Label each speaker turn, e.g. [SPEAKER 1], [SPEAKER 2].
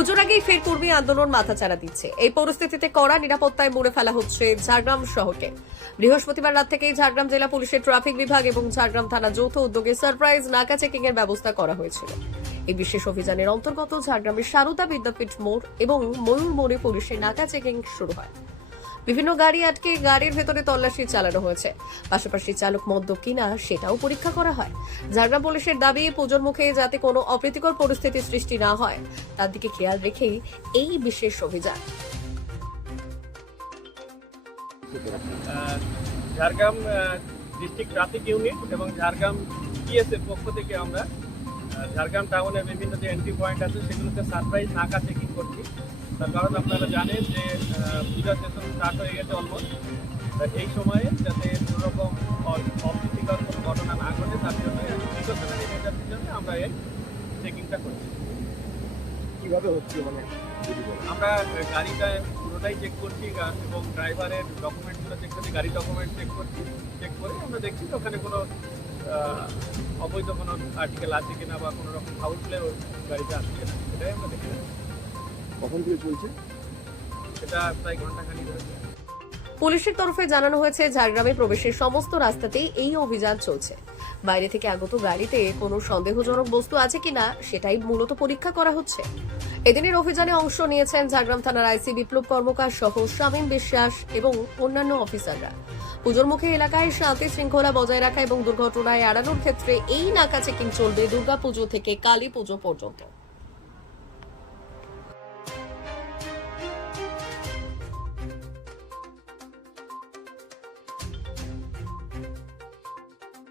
[SPEAKER 1] পুজোর আগেই ফের কর্মী আন্দোলন মাথাচাড়া দিচ্ছে। এই পরিস্থিতিতে কড়া নিরাপত্তায় মুড়ে ফেলা হচ্ছে ঝাড়গ্রাম শহরকে। বৃহস্পতিবার রাত থেকেই ঝাড়গ্রাম জেলা পুলিশের ট্রাফিক বিভাগ এবং ঝাড়গ্রাম থানা যৌথ উদ্যোগে সারপ্রাইজ নাকা চেকিং এর ব্যবস্থা করা হয়েছিল। এই বিশেষ অভিযানের অন্তর্গত ঝাড়গ্রামের সারদা বিদ্যাপীঠ মোড় এবং ময়ূর মোড়ে পুলিশের নাকা চেকিং শুরু হয়। বিভিন্ন গাড়ি আটকে গাড়ির ভেতরে তল্লাশি চালানো হয়েছে। পাশাপাশি চালক মদ্য কিনা সেটাও পরীক্ষা করা হয়। ঝাড়গ্রাম পুলিশের দাবি, পুজোর মুখে যাতে কোনো অপ্রীতিকর পরিস্থিতির সৃষ্টি না হয়, তার দিকে খেয়াল রেখেই এই বিশেষ অভিযান।
[SPEAKER 2] ঝাড়গ্রাম ডিস্ট্রিক্ট ট্রাফিক ইউনিট এবং ঝাড়গ্রাম পিএসএর পক্ষ থেকে আমরা ঝাড়গ্রাম টাউনের বিভিন্ন যে এন্ট্রি পয়েন্ট আছে, সেগুলোতে সারপ্রাইজ নাকা চেকিং করছি। তার কারণ আপনারা জানেন যে পূজা সেশন স্টার্ট হয়ে গেছে অলমোস্ট এই সময়ে যাতে কোনো রকম অ- অপ্রীতিকর কোনো ঘটনা না ঘটে তার জন্য প্রিকশনারি মেজারের জন্য আমরা এই চেকিংটা করছি।
[SPEAKER 3] কীভাবে হচ্ছে মানে?
[SPEAKER 2] আমরা গাড়িটা পুরোটাই চেক করছি এবং ড্রাইভারের ডকুমেন্টগুলো চেক করছি গাড়ি ডকুমেন্ট চেক করছি চেক করে আমরা দেখছি ওখানে কোনো অবৈধ কোনো আর্টিকেল আছে কিনা বা কোনো রকম ফাউল প্লে গাড়িতে আছে কিনা সেটাই আমরা দেখি
[SPEAKER 3] কখন থেকে চলছে?
[SPEAKER 1] পুলিশের তরফে জানানো হয়েছে, ঝাড়গ্রামে প্রবেশের সমস্ত রাস্তাতেই এই অভিযান চলছে। বাইরে থেকে আগত গাড়িতে কোনো সন্দেহজনক বস্তু আছে কিনা, সেটাই মূলত পরীক্ষা করা হচ্ছে। এদিনের অভিযানে অংশ নিয়েছেন ঝাড়গ্রাম থানার আইসি বিপ্লব কর্মকার সহ শামীম বিশ্বাস এবং অন্যান্য অফিসাররা। পুজোর মুখে এলাকায় শান্তি শৃঙ্খলা বজায় রাখা এবং দুর্ঘটনায় এড়ানোর ক্ষেত্রে এই নাকা চেকিং চলবে দুর্গাপুজো থেকে কালী পুজো পর্যন্ত।